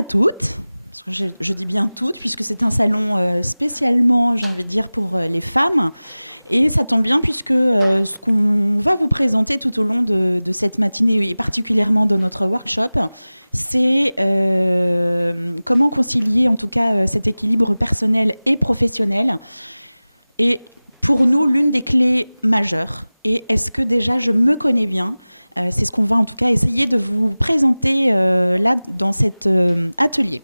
à toutes, parce que je dis bien toutes, puisque c'est un salon spécialement, j'ai envie de dire, pour les femmes. Et ça tombe bien, puisque ce qu'on va vous présenter tout au long de cette matinée, et particulièrement dans notre workshop, c'est comment concilier, en tout cas, cet équilibre personnel et professionnel. Et pour nous, l'une des clés majeures. Et est-ce que déjà je me connais bien ? C'est ce qu'on va en tout cas essayer de vous présenter là dans cet atelier.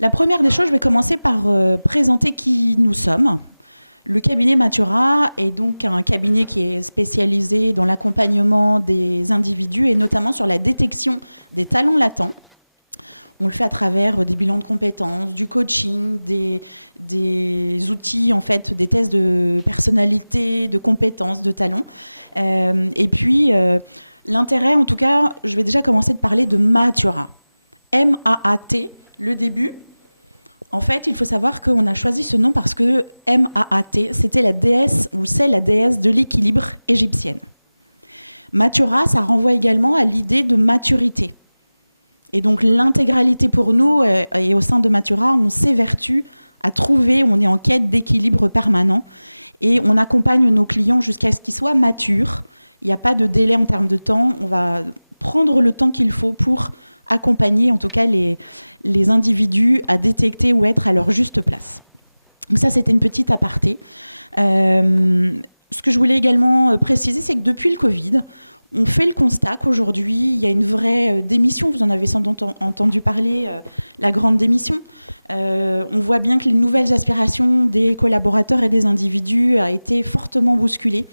La première des choses, je vais commencer par présenter qui nous sommes. Le cabinet Matura est donc un cabinet qui est spécialisé dans l'accompagnement des individus et notamment sur la détection des talents latents. On le fait à travers des bilans de compétences, du coaching, des outils, en fait, des tests de personnalité, de compétences, de talents. Et puis, l'intérêt, en tout cas, je vais déjà commencer de parler de Matura. M-A-A-T, le début. En fait, il faut savoir qu'on a choisi ce nom parce que M-A-A-T, c'était la déesse, ou c'est la déesse de l'équilibre égyptienne. Matura, ça renvoie également à l'idée de maturité. Et donc l'intégralité pour nous, et au sein de Matura, on s'évertue à trouver, on est en quête d'équilibre permanent et on accompagne nos clients jusqu'à ce qu'ils soient matures. Il n'y a pas de délai en termes de temps, on va prendre le temps qu'il faut pour accompagner en tout cas les individus à détecter ou être à leur juste place. Donc ça, c'était une petite aparté. Ce que je voulais également préciser, c'est que depuis le Covid, on fait le constat qu'aujourd'hui, il y a une vraie démission. Vous en avez sans doute entendu parler, la grande démission. On voit bien que les nouvelles aspirations des collaborateurs et des individus a été fortement bousculée.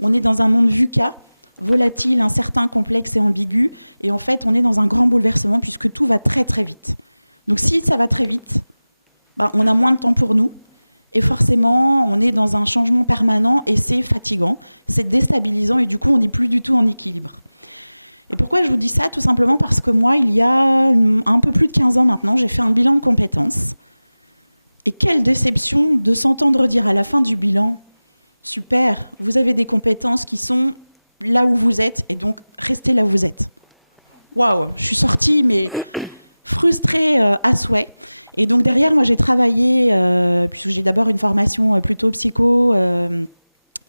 On est dans un monde VUCA, volatile, incertain, complexe et ambigu. Et en fait, on est dans un grand bouleversement puisque tout va très, très vite. Donc si ça va très vite, on a moins de temps pour nous. Et forcément, on est dans un changement permanent et c'est fatigant, c'est déstabilisant et du coup, on n'est plus du tout en équilibre. Et pourquoi je vous dis ça ? Tout simplement parce que moi, il y a un peu plus de 15 ans maintenant, j'ai fait un bilan de compétences. Et quelle déception de s'entendre dire à la fin du bilan, super, vous avez des compétences qui sont là où vous êtes et donc restez là où vous êtes. Waouh, je suis sortie, mais frustrée à souhait. Et donc derrière, moi j'ai travaillé, puisque j'ai d'abord une formation plutôt psycho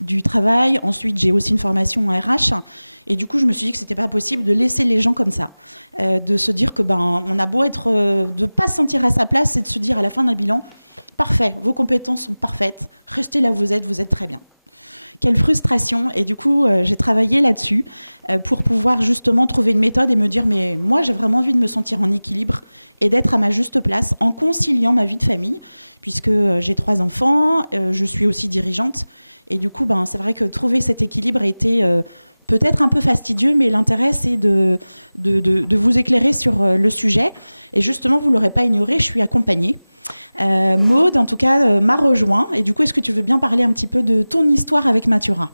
du travail, ensuite j'ai aussi une formation en RH, et du coup je me suis dit que c'était pas possible de laisser les gens comme ça, de se dire que on a beau être, de pas se sentir à sa place et de se dire à la fin d'un bilan, parfait, vos compétences sont parfaites, restez là où vous êtes très bien. Quelle frustration. Et du coup, j'ai travaillé là-dessus pour pouvoir justement trouver une méthode et me dire, mais moi, j'ai vraiment envie de me sentir en équilibre et d'être à ma juste place en conciliant ma vie de famille, puisque j'ai 3 enfants, je suis aussi dirigeante. Et du coup, c'est vrai que trouver cet équilibre a été peut-être un peu fastidieux, mais l'intérêt, c'est de vous éclairer sur le sujet. Et justement, vous ne l'aurez pas ignoré, je suis accompagnée. Maud, en tout cas, m'a rejoint. Et du coup, est-ce que tu veux bien parler un petit peu de ton histoire avec Matura ?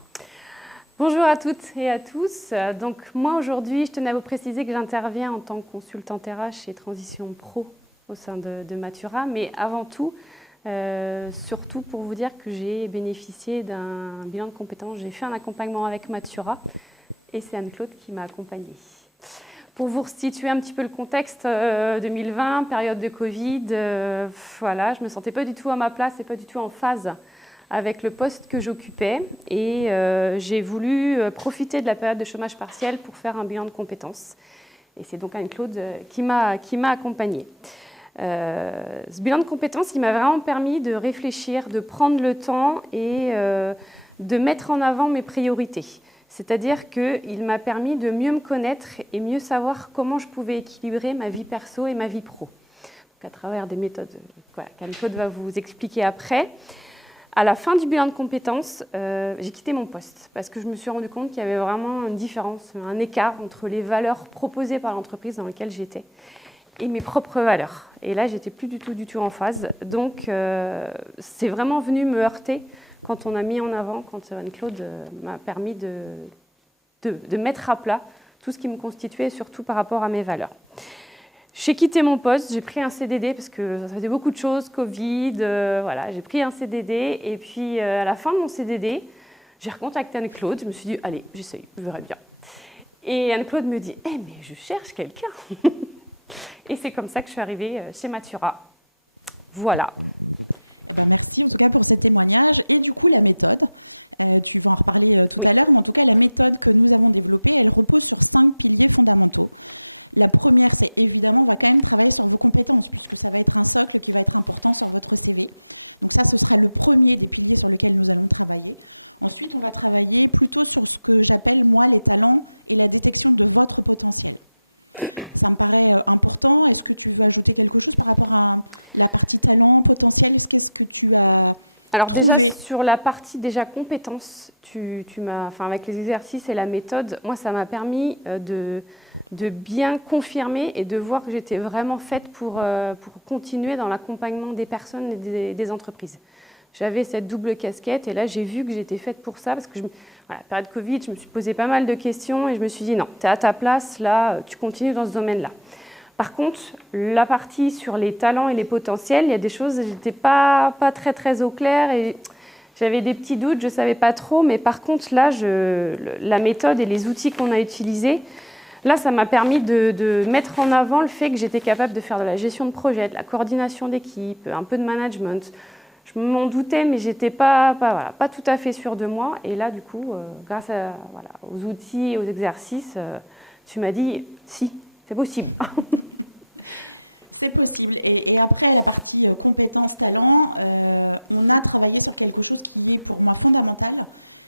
Bonjour à toutes et à tous. Donc moi, aujourd'hui, je tenais à vous préciser que j'interviens en tant que consultante RH et transition pro au sein de Matura. Mais avant tout, surtout pour vous dire que j'ai bénéficié d'un bilan de compétences. J'ai fait un accompagnement avec Matura et c'est Anne-Claude qui m'a accompagnée. Pour vous resituer un petit peu le contexte, 2020, période de Covid, voilà, je ne me sentais pas du tout à ma place et pas du tout en phase avec le poste que j'occupais. Et j'ai voulu profiter de la période de chômage partiel pour faire un bilan de compétences. Et c'est donc Anne-Claude qui m'a accompagnée. Ce bilan de compétences, il m'a vraiment permis de réfléchir, de prendre le temps et de mettre en avant mes priorités. C'est-à-dire qu'il m'a permis de mieux me connaître et mieux savoir comment je pouvais équilibrer ma vie perso et ma vie pro. Donc à travers des méthodes qu'Anne-Claude va vous expliquer après. À la fin du bilan de compétences, j'ai quitté mon poste parce que je me suis rendu compte qu'il y avait vraiment une différence, un écart entre les valeurs proposées par l'entreprise dans laquelle j'étais et mes propres valeurs. Et là, j'étais plus du tout en phase. Donc, c'est vraiment venu me heurter quand on a mis en avant, quand Anne-Claude m'a permis de mettre à plat tout ce qui me constituait, surtout par rapport à mes valeurs. J'ai quitté mon poste, j'ai pris un CDD parce que ça faisait beaucoup de choses, Covid, voilà, j'ai pris un CDD et puis à la fin de mon CDD, j'ai recontacté Anne-Claude, je me suis dit, allez, j'essaye, je verrai bien. Et Anne-Claude me dit, mais je cherche quelqu'un. Et c'est comme ça que je suis arrivée chez Matura. Voilà. Eh ben merci en tout cas pour ce témoignage. Et du coup, la méthode, tu vas en reparler tout à l'heure, mais en tout cas, la méthode que nous avons développée, elle repose sur 5 piliers fondamentaux. La première, c'est évidemment, on va quand même travailler sur vos compétences, puisque ça va être un socle qui va être important sur votre CV. Donc ça, ce sera le premier des piliers sur lesquels nous allons travailler. Ensuite, on va travailler plutôt sur ce que j'appelle, moi, les talents et la détection de votre potentiel. Ça me paraît important. Est-ce que tu veux ajouter quelque chose par rapport à la partie talent, potentiel ? Qu'est-ce que tu as trouvé ? Déjà, sur la partie déjà compétences, avec les exercices et la méthode, moi, ça m'a permis de bien confirmer et de voir que j'étais vraiment faite pour continuer dans l'accompagnement des personnes et des entreprises. J'avais cette double casquette et là, j'ai vu que j'étais faite pour ça parce que la période Covid, je me suis posé pas mal de questions et je me suis dit non, tu es à ta place, là, tu continues dans ce domaine-là. Par contre, la partie sur les talents et les potentiels, il y a des choses, je n'étais pas très très au clair et j'avais des petits doutes, je ne savais pas trop, mais par contre, là, la méthode et les outils qu'on a utilisés, là, ça m'a permis de mettre en avant le fait que j'étais capable de faire de la gestion de projet, de la coordination d'équipe, un peu de management. Je m'en doutais, mais je n'étais pas tout à fait sûre de moi. Et là, du coup, grâce aux outils et aux exercices, tu m'as dit, si, c'est possible. C'est possible. Et après, la partie compétences, talents, on a travaillé sur quelque chose qui est pour moi fondamental.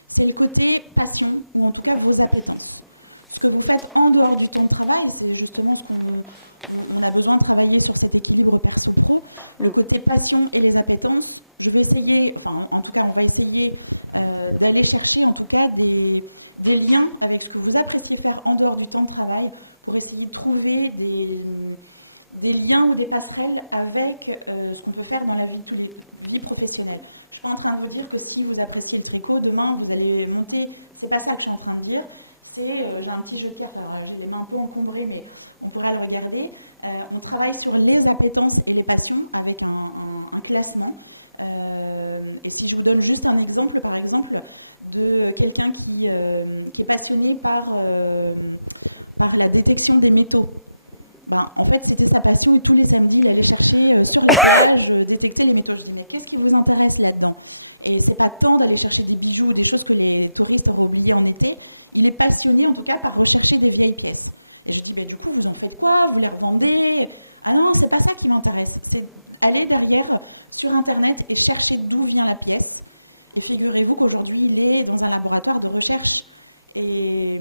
C'est le côté passion, ou en tout cas vos appétences. Ce que vous faites en dehors du temps de travail, c'est justement ce qu'on a besoin de travailler sur cet équilibre perso-pro, le côté passion et les appétences. Je vais essayer, en tout cas, on va essayer d'aller chercher en tout cas des liens avec ce que vous appréciez faire en dehors du temps de travail pour essayer de trouver des liens ou des passerelles avec ce qu'on peut faire dans la vie professionnelle. Je ne suis pas en train de vous dire que si vous appréciez le tricot, demain vous allez monter. C'est pas ça que je suis en train de dire. J'ai un petit jeu de cartes. Alors j'ai les mains un peu encombrées, mais on pourra le regarder. On travaille sur les appétences et les passions avec un classement. Et si je vous donne juste un exemple, par exemple, de quelqu'un qui est passionné par la détection des métaux. En fait, c'était sa passion et tous les samedis, il allait chercher sur la plage, détecter les métaux. Je dis, mais qu'est-ce qui vous intéresse là-dedans ? Et c'est pas tant d'aller chercher des bijoux ou des choses que les touristes auraient oubliées en été. Il est passionné, en tout cas, par rechercher des vieilles pièces. Et je dis, du coup, vous en faites quoi ? Vous les revendez ? Ah non, c'est pas ça qui m'intéresse. C'est aller derrière sur Internet et chercher d'où vient la pièce. Et figurez-vous qu'aujourd'hui, il est dans un laboratoire de recherche et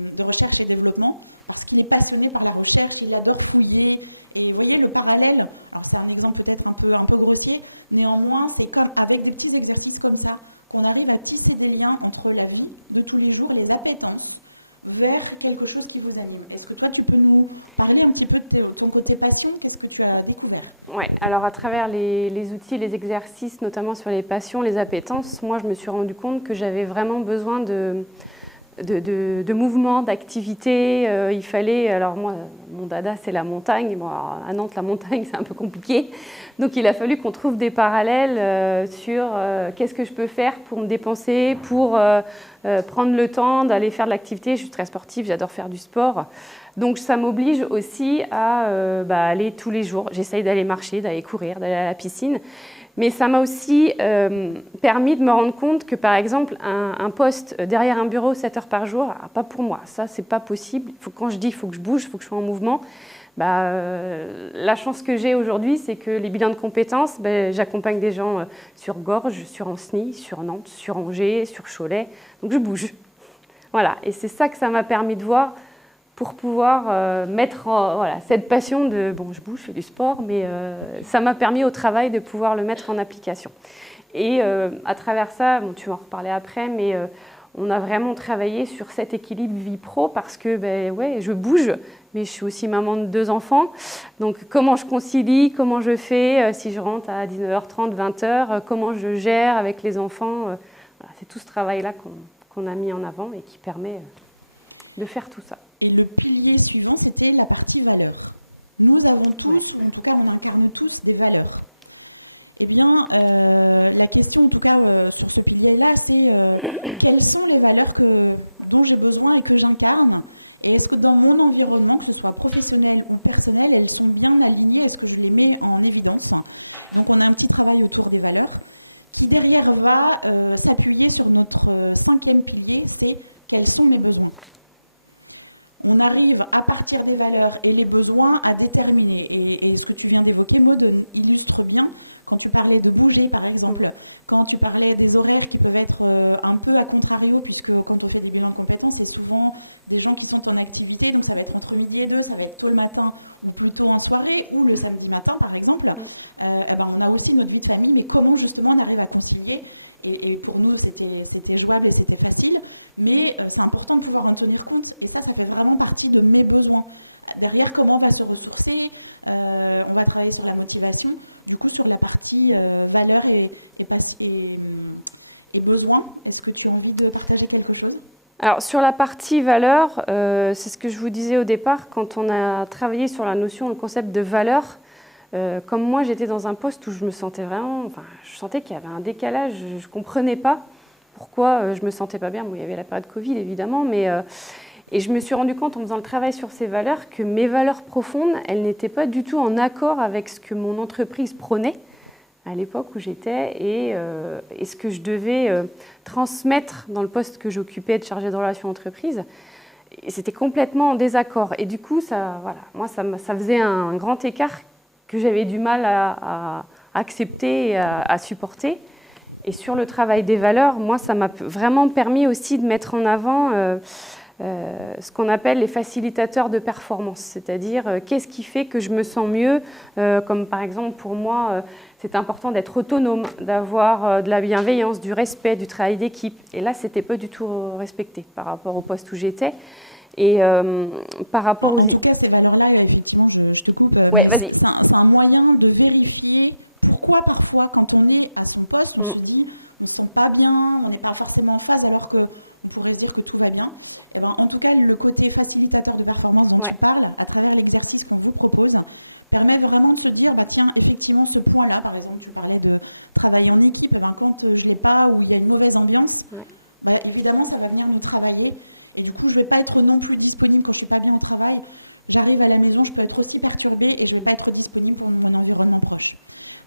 développement, parce qu'il est passionné par la recherche, il adore fouiller. Et vous voyez le parallèle, alors c'est un exemple peut-être un peu grossier, néanmoins c'est comme avec des petits exercices comme ça qu'on arrive à tisser des liens entre la vie de tous les jours, les appétences, vers quelque chose qui vous anime. Est-ce que toi tu peux nous parler un petit peu de ton côté passion ? Qu'est-ce que tu as découvert ? Oui, alors à travers les outils, les exercices, notamment sur les passions, les appétences, moi je me suis rendu compte que j'avais vraiment besoin de mouvement, d'activité. Il fallait, alors moi, mon dada, c'est la montagne. Bon, alors, à Nantes, la montagne, c'est un peu compliqué. Donc, il a fallu qu'on trouve des parallèles sur qu'est-ce que je peux faire pour me dépenser, pour prendre le temps d'aller faire de l'activité. Je suis très sportive, j'adore faire du sport. Donc, ça m'oblige aussi à aller tous les jours. J'essaye d'aller marcher, d'aller courir, d'aller à la piscine. Mais ça m'a aussi permis de me rendre compte que, par exemple, un poste derrière un bureau 7 heures par jour, pas pour moi, ça, c'est pas possible. Quand je dis qu'il faut que je bouge, il faut que je sois en mouvement, la chance que j'ai aujourd'hui, c'est que les bilans de compétences, j'accompagne des gens sur Gorges, sur Ancenis, sur Nantes, sur Angers, sur Cholet. Donc, je bouge. Voilà. Et c'est ça que ça m'a permis de voir pour pouvoir mettre cette passion de je bouge, je fais du sport, mais ça m'a permis au travail de pouvoir le mettre en application. Et à travers ça, tu vas en reparler après, mais on a vraiment travaillé sur cet équilibre vie pro parce que je bouge, mais je suis aussi maman de 2 enfants. Donc comment je concilie, comment je fais si je rentre à 19h30, 20h, comment je gère avec les enfants. C'est tout ce travail-là qu'on a mis en avant et qui permet de faire tout ça. Et le pilier suivant, c'était la partie valeurs. Nous avons tous, ou en tout cas on incarne tous, des valeurs. Eh bien, la question, en tout cas, sur ce pilier-là, c'est quelles sont les valeurs dont j'ai besoin et que j'incarne? Et est-ce que dans mon environnement, que ce soit professionnel ou personnel, elles sont bien alignées? Est-ce que je les mets en évidence? Donc, on a un petit travail autour des valeurs qui, derrière, va s'appuyer sur notre 5e pilier, c'est quels sont mes besoins? On arrive à partir des valeurs et les besoins à déterminer. Et ce que tu viens d'évoquer, Maud, illustre bien quand tu parlais de bouger, par exemple, quand tu parlais des horaires qui peuvent être un peu à contrario, puisque quand on fait des bilans de compétences, c'est souvent des gens qui sont en activité, donc ça va être entre midi et 2, ça va être tôt le matin ou plutôt en soirée, ou le samedi matin, par exemple. On a aussi notre vie de famille, mais comment justement on arrive à concilier? Et pour nous, c'était jouable et c'était facile, mais c'est important de pouvoir en tenir compte. Et ça fait vraiment partie de mes besoins. Derrière, comment on va se ressourcer? On va travailler sur la motivation, du coup sur la partie valeurs et besoins. Est-ce que tu as envie de partager quelque chose? Alors, sur la partie valeurs, c'est ce que je vous disais au départ, quand on a travaillé sur la notion, le concept de valeur. Comme moi, j'étais dans un poste où je me sentais vraiment... je sentais qu'il y avait un décalage, je ne comprenais pas pourquoi je me sentais pas bien. Bon, il y avait la période Covid, évidemment, mais... et je me suis rendu compte, en faisant le travail sur ces valeurs, que mes valeurs profondes, elles n'étaient pas du tout en accord avec ce que mon entreprise prônait à l'époque où j'étais et ce que je devais transmettre dans le poste que j'occupais de chargée de relations entreprises. Et c'était complètement en désaccord. Et du coup, moi, ça faisait un grand écart que j'avais du mal à accepter et à supporter. Et sur le travail des valeurs, moi, ça m'a vraiment permis aussi de mettre en avant ce qu'on appelle les facilitateurs de performance, c'est-à-dire qu'est-ce qui fait que je me sens mieux, comme par exemple pour moi, c'est important d'être autonome, d'avoir de la bienveillance, du respect, du travail d'équipe. Et là, c'était pas du tout respecté par rapport au poste où j'étais. Et par rapport en tout cas, ces valeurs-là, effectivement, je te coupe, mais c'est un moyen de vérifier pourquoi parfois, quand on est à son poste, on se dit on ne se sent pas bien, on n'est pas forcément en phase, alors qu'on pourrait se dire que tout va bien. Et en tout cas, le côté facilitateur de performance dont tu parles, à travers l'exercice qu'on vous propose, permet vraiment de se dire, tiens, effectivement, ce point-là, par exemple, tu parlais de travailler en équipe, quand je ne l'ai pas, ou il y a une mauvaise ambiance, évidemment, ça va venir nous travailler. Et du coup, je ne vais pas être non plus disponible quand je ne suis pas bien au travail. J'arrive à la maison, je peux être aussi perturbée et je ne vais pas être disponible pour mon environnement proche.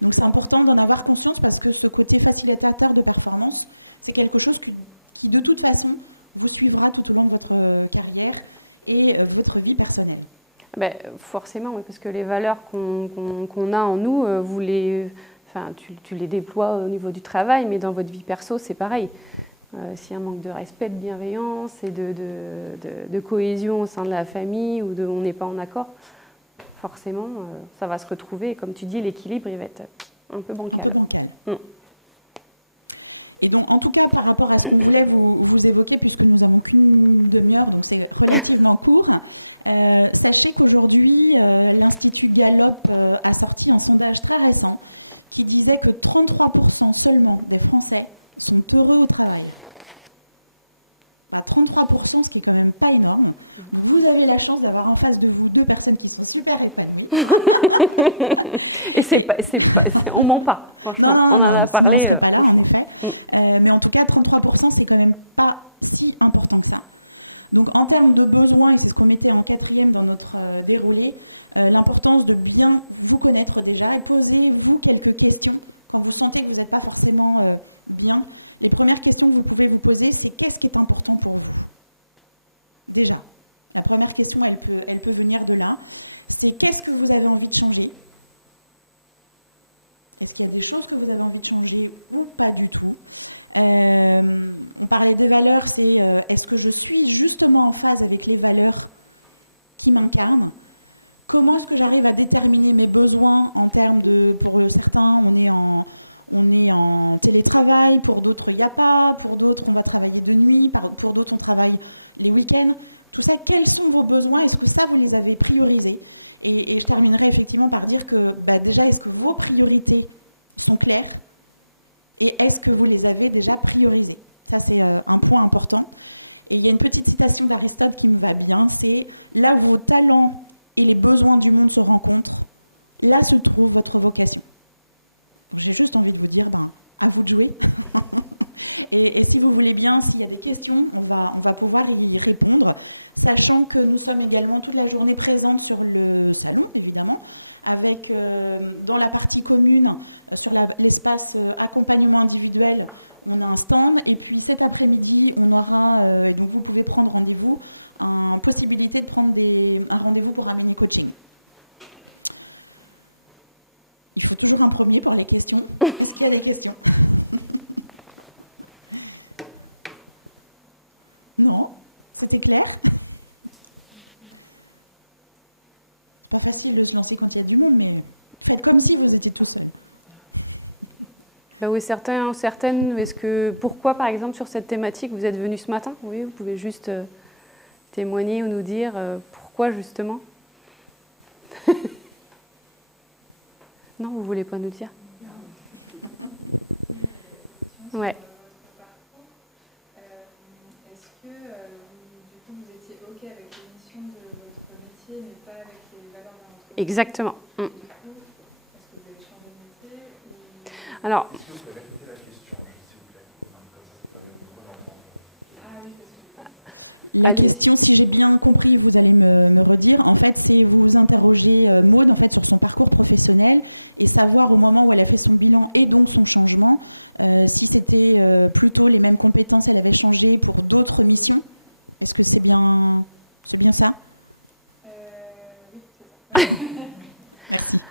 Donc, c'est important d'en avoir conscience parce que ce côté facilitateur de performance, c'est quelque chose qui, de toute façon, vous suivra tout au long de votre carrière et votre vie personnelle. Forcément, oui, parce que les valeurs qu'on a en nous, tu les déploies au niveau du travail, mais dans votre vie perso, c'est pareil. S'il y a un manque de respect, de bienveillance et de cohésion au sein de la famille ou on n'est pas en accord, forcément, ça va se retrouver. Et comme tu dis, l'équilibre, il va être un peu bancal. Un peu bancal. Et donc, en tout cas, par rapport à ce qu'on voulait vous évoquer, puisque nous n'avons qu'une demi-heure, donc c'est relativement court, sachez qu'aujourd'hui, l'Institut Gallup a sorti un sondage très récent qui disait que 33% seulement des Français sont heureux au travail. 33%, ce qui est quand même pas énorme. Donc vous avez la chance d'avoir en face de vous 2 personnes qui sont super épanouies. Et on ment pas. Non, sinon on ne serait pas là, en effet. Mais en tout cas, 33%, c'est quand même pas si important que ça. Donc en termes de besoins, et c'est ce qu'on mettait en 4e dans notre déroulé, l'importance de bien vous connaître déjà et posez-vous quelques questions. Quand vous sentez que vous n'êtes pas forcément bien, les premières questions que vous pouvez vous poser, c'est qu'est-ce qui est important pour vous? Déjà, la première question, elle peut venir de là. C'est qu'est-ce que vous avez envie de changer? Est-ce qu'il y a des choses que vous avez envie de changer ou pas du tout? On parlait des valeurs, c'est est-ce que je suis justement en phase avec les valeurs qui m'incarnent? Comment est-ce que j'arrive à déterminer mes besoins en termes de... Pour certains, on est en télétravail, pour d'autres, il n'y a pas, pour d'autres, on va travailler de nuit, pour d'autres, on travaille les week-ends. Tout ça, quels sont vos besoins? Est-ce que ça, vous les avez priorisés? Et je terminerai effectivement par dire que déjà, est-ce que vos priorités sont claires? Et est-ce que vous les avez déjà priorisées? Ça, c'est un point important. Et il y a une petite citation d'Aristote qui me va bien, c'est « Là où vos talents et les besoins du monde se rencontrent, là se trouve votre vocation. » Donc j'ai juste envie de vous dire, à vous de jouer. Et si vous voulez bien, s'il y a des questions, on va pouvoir y répondre, sachant que nous sommes également toute la journée présentes sur le salon, évidemment, avec dans la partie commune, sur l'espace accompagnement individuel, on a un stand, et puis cet après-midi, on aura, et donc vous pouvez prendre rendez-vous, possibilité de prendre un rendez-vous pour un mini-coaching. Il faut toujours un premier pour les questions. Est-ce qu'il y a des questions ? Non ? C'était clair ? C'est pas facile de se lancer quand il y a du monde, mais faites comme si vous étiez tout seul. Oui, certaines. Pourquoi, par exemple, sur cette thématique, vous êtes venus ce matin ? Oui, vous pouvez juste témoigner ou nous dire pourquoi, justement. Non, vous ne voulez pas nous dire ? Ouais. Est-ce que, du coup, vous étiez OK avec l'émission de votre métier, mais pas avec les valeurs de l'entreprise ? Exactement. Du coup, est-ce que vous avez changé de métier ou... Alors, est-ce que vous pouvez répéter la question, s'il vous plaît ? La question, si j'ai bien compris, vous allez me redire. En fait, c'est vous interroger Maud en fait, sur son parcours professionnel et savoir au moment où elle a fait son bilan et donc son changement, si c'était plutôt les mêmes compétences, elle avait changé pour d'autres missions. Est-ce que c'est bien ça ? Oui, c'est ça. Merci.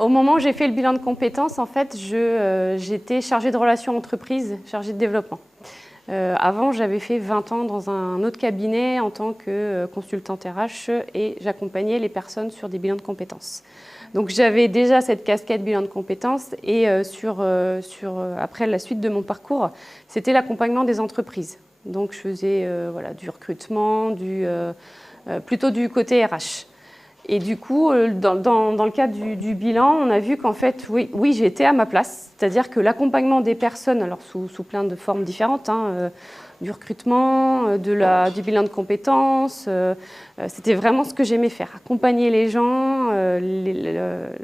Au moment où j'ai fait le bilan de compétences, en fait, j'étais chargée de relations entreprises, chargée de développement. Avant, j'avais fait 20 ans dans un autre cabinet en tant que consultante RH et j'accompagnais les personnes sur des bilans de compétences. Donc j'avais déjà cette casquette bilan de compétences et après la suite de mon parcours, c'était l'accompagnement des entreprises. Donc je faisais du recrutement, plutôt du côté RH. Et du coup, dans le cadre du bilan, on a vu qu'en fait, oui, j'étais à ma place. C'est-à-dire que l'accompagnement des personnes, alors sous plein de formes différentes, du recrutement, du bilan de compétences, c'était vraiment ce que j'aimais faire. Accompagner les gens,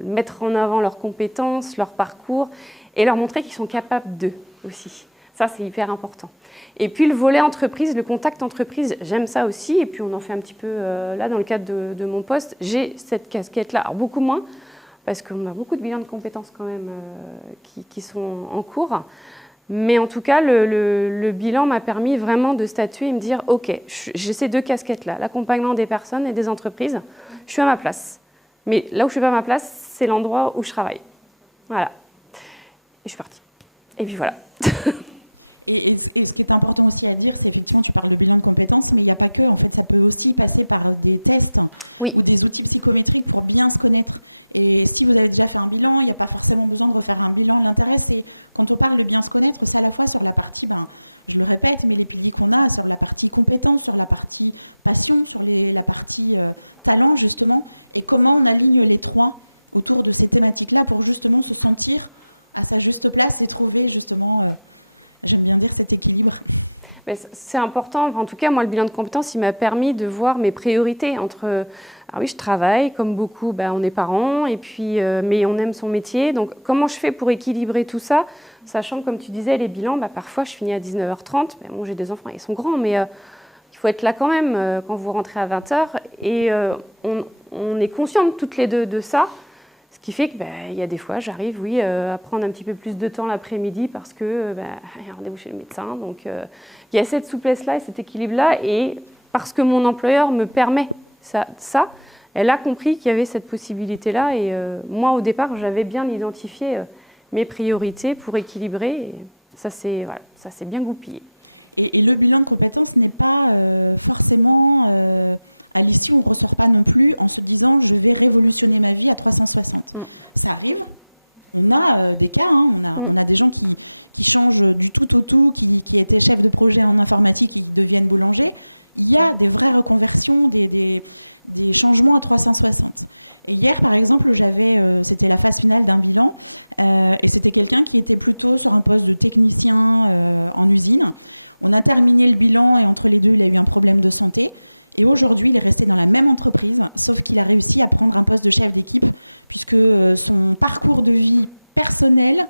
mettre en avant leurs compétences, leur parcours, et leur montrer qu'ils sont capables d'eux aussi. Ça, c'est hyper important. Et puis le volet entreprise, le contact entreprise, j'aime ça aussi. Et puis on en fait un petit peu là dans le cadre de mon poste. J'ai cette casquette-là, alors beaucoup moins, parce qu'on a beaucoup de bilans de compétences quand même qui sont en cours. Mais en tout cas, le bilan m'a permis vraiment de statuer et me dire, OK, j'ai ces deux casquettes-là, l'accompagnement des personnes et des entreprises. Je suis à ma place. Mais là où je ne suis pas à ma place, c'est l'endroit où je travaille. Voilà. Et je suis partie. Et puis voilà. Et ce qui est important aussi à dire, c'est effectivement, tu parles de bilan de compétences, mais il n'y a pas que. En fait, ça peut aussi passer par des tests ou des outils psychométriques pour bien se connaître. Et si vous avez déjà fait un bilan, il n'y a pas forcément besoin de refaire un bilan. L'intérêt, c'est, quand on parle de bien se connaître, c'est à la fois sur la partie, je le répète, mais les piliers qu'on a, sur la partie compétence, sur la partie passion, sur la partie talent, justement, et comment on aligne les trois autour de ces thématiques-là pour justement se sentir à sa juste place et trouver justement... J'aime bien dire cet équilibre. Mais c'est important. En tout cas, moi, le bilan de compétences, il m'a permis de voir mes priorités entre... Ah oui, je travaille, comme beaucoup, on est parents, et puis, mais on aime son métier. Donc, comment je fais pour équilibrer tout ça, sachant que, comme tu disais, les bilans, parfois, je finis à 19h30. Bon, j'ai des enfants, ils sont grands, mais il faut être là quand même quand vous rentrez à 20h. Et on est conscientes toutes les deux de ça. Ce qui fait qu'il y a des fois, j'arrive, à prendre un petit peu plus de temps l'après-midi parce que il y a un rendez-vous chez le médecin. Donc, il y a cette souplesse-là et cet équilibre-là. Et parce que mon employeur me permet ça, elle a compris qu'il y avait cette possibilité-là. Et moi, au départ, j'avais bien identifié mes priorités pour équilibrer. Et ça s'est bien goupillé. Et le bilan de compétences n'est pas forcément... à l'issue, on ne ressort pas non plus en se disant « je vais révolutionner ma vie à 360 ». Ça arrive. On a des cas, on a des gens qui changent du tout au tout, qui étaient chefs de projet en informatique et qui deviennent boulangers. Il y a des vraies reconversions, des changements à 360. Et hier, par exemple, c'était la phase finale d'un bilan, et c'était quelqu'un qui était plutôt sur un poste de technicien en usine. On a terminé le bilan et entre les deux, il a eu un problème de santé. Et aujourd'hui, il est resté dans la même entreprise, sauf qu'il a réussi à prendre un poste de chef d'équipe, puisque son parcours de vie personnel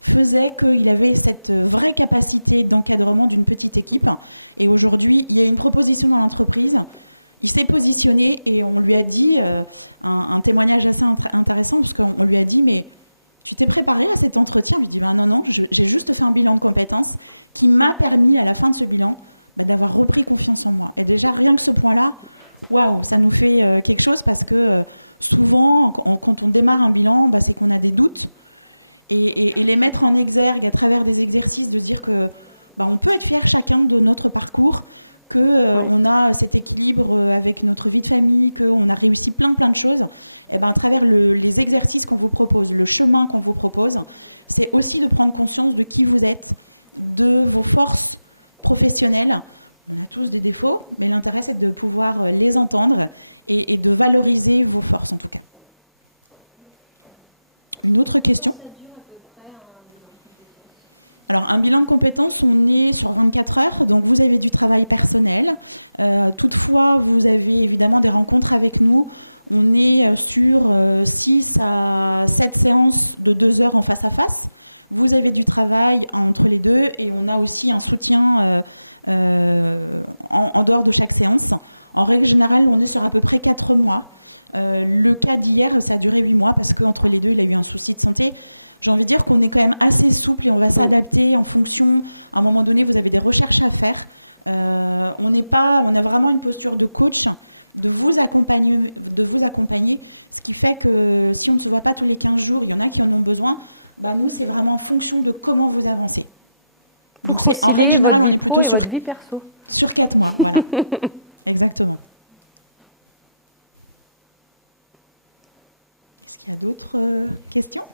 faisait qu'il avait cette vraie capacité d'encadrement d'une petite équipe. Et aujourd'hui, il y a une proposition dans l'entreprise. Il s'est positionné et on lui a dit un témoignage assez intéressant parce qu'on lui a dit mais tu t'es préparé à cet entretien? Il lui dit non, j'ai juste fait un bilan de compétences qui m'a permis à la fin de ce bilan d'avoir repris confiance en moi. Et déjà rien que ce point-là, waouh, ça nous fait quelque chose parce que souvent quand on démarre un bilan, c'est qu'on a des doutes et les mettre en exergue à travers des exercices, de dire que on peut être fier chacun de notre parcours, qu'on a cet équilibre avec notre vie de famille, qu'on a réussi plein de choses, et à travers les exercices qu'on vous propose, le chemin qu'on vous propose, c'est aussi de prendre conscience de qui vous êtes, de vos forces professionnelles. On a tous des défauts, mais l'intérêt, c'est de pouvoir les entendre et de valoriser vos forces, en tout cas. Une autre question ? Alors, un bilan de compétences, on est sur 24 heures, donc vous avez du travail personnel. Toutefois, vous avez évidemment des rencontres avec nous. On est sur 6 à 7 séances de 2 heures en face à face. Vous avez du travail entre les deux et on a aussi un soutien en dehors de chaque séance. En règle générale, on est sur à peu près 4 mois. Le cas d'hier, ça a duré 8 mois parce qu'entre les deux, il a eu un souci de santé. J'ai envie de dire qu'on est quand même assez souple et on va s'adapter en fonction. À un moment donné, vous avez des recherches à faire. On a vraiment une posture de coach, de vous accompagner, ce qui fait que si on ne se voit pas tous les 15 jours, il y en a qui en ont besoin. Nous, c'est vraiment en fonction de comment vous avancez. Donc, en règle générale, on est plutôt sur 4 mois. Voilà. Exactement. Est-ce qu'il y a d'autres questions ?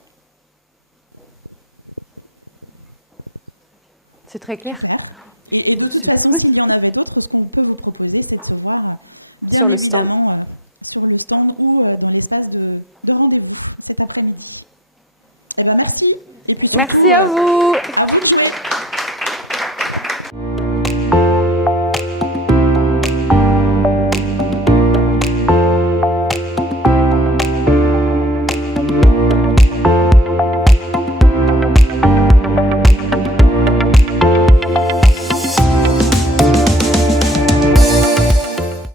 C'est très clair. Super. Et de toute façon, s'il y en avait d'autres, ce qu'on peut vous proposer, c'est de se voir, bien évidemment, sur le stand ou dans l'espace de rendez-vous cet après-midi. Merci. Et puis surtout, merci à vous de jouer.